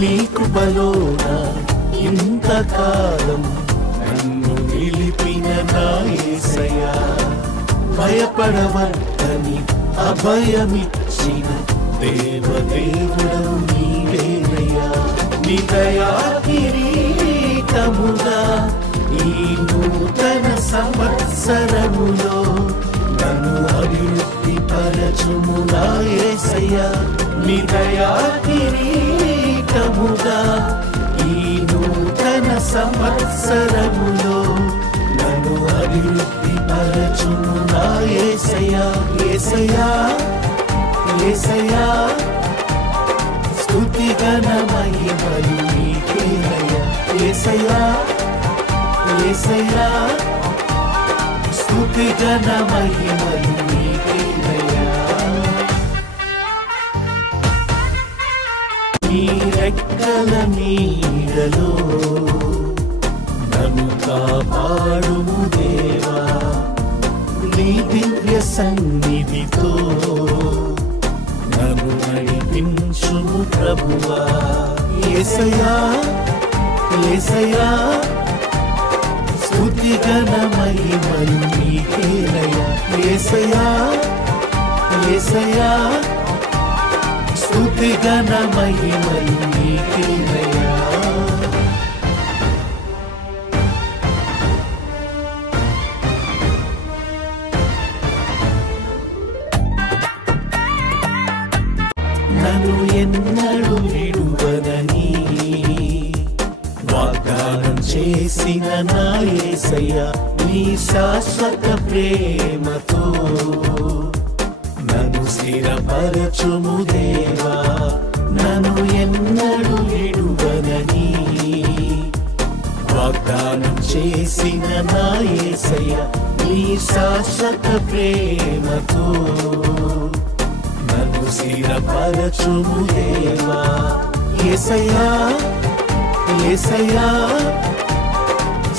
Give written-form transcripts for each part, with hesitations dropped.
నీ కృపలోన ఇంతకాలం నన్ను నిలిపిన నా యేసయ్యా, భయపడవద్దని అభయమిచ్చిన దేవదేవుడవు నీవేనయ్యా. నీ దయా కిరీటముగా ఈ నూతన సంవత్సరములో నన్ను అభివృద్ధి పరచుము నా యేసయ్యా. నీ దయా కిరీటముగా ఈ నూతన సంవత్సరములో నన్ను అభివృద్ధి పరచుము నా యేసయ్యా. యేసయ్యా యేసయ్యా, స్తుతి ఘన మహిమలు నీకేనయ్యా. యేసయ్యా యేసయ్యా, స్తుతి ఘన మహిమలు నీకేనయ్యా. నీ రెక్కల నీడలో నన్ను కాపాడుము దేవా, నీ దివ్య సన్నిధితో నన్ను నడిపించుము ప్రభువా. యేసయ్యా యేసయ్యా, స్తుతి ఘన మహిమలు నీకేనయ్యా. యేసయ్యా యేసయ్యా, స్తుతి ఘన మహిమలు నీకేనయ్యా. నన్ను ఎన్నడూ విడువనని వాగ్దానం చేసిన నా యేసయ్యా, నీ శాశ్వత ప్రేమతో నన్ను స్థిరపరచుము దేవా. నన్ను ఎన్నడూ విడువనని వాగ్దానం చేసిన నా యేసయ్యా, నీ శాశ్వత ప్రేమతో నన్ను స్థిరపరచుము దేవా. యేసయ్యా యేసయ్యా,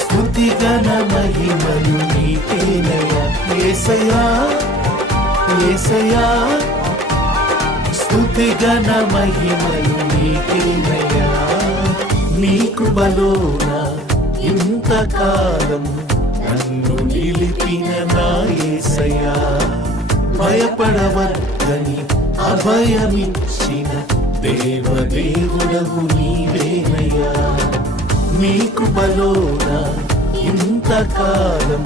స్తుతి ఘన మహిమలు నీకేనయ్యా. యేసయ్యా యేసయ్యా, స్తుతి ఘన మహిమలు నీకేనయ్యా. నీ కృపలోన ఇంతకాలం నన్ను నిలిపిన నా యేసయ్యా, భయపడవద్దని అభయమిచ్చిన దేవదేవుడవు నీవేనయ్యా. నీ కృపలోన ఇంతకాలం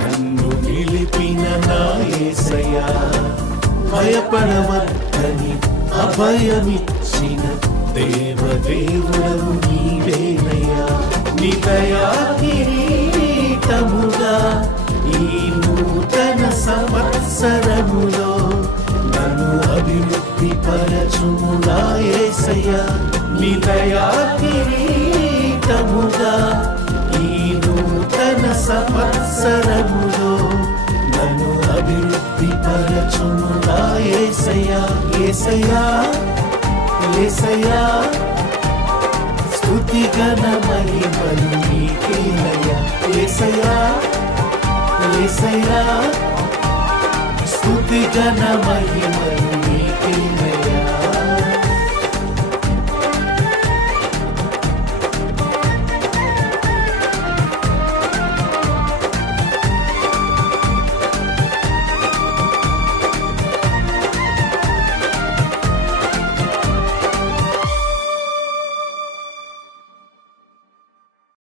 నన్ను నిలిపిన నా యేసయ్యా, భయపడవద్దని అభయమిచ్చిన దేవదేవుడవు నీవేనయ్యా. నీ దయా కిరీటముగా ఈ నూతన సంవత్సరములో నన్ను అభివృద్ధి పరచుము నా యేసయ్యా. నీ దయా కిరీటముగా ఈ నూతన సంవత్సరములో నన్ను అభివృద్ధి పరచుము నా యేసయ్యా. యేసయ్యా యేసయ్యా, స్తుతి ఘన మహిమలు నీకేనయ్యా. యేసయ్యా యేసయ్యా, స్తుతి ఘన మహిమలు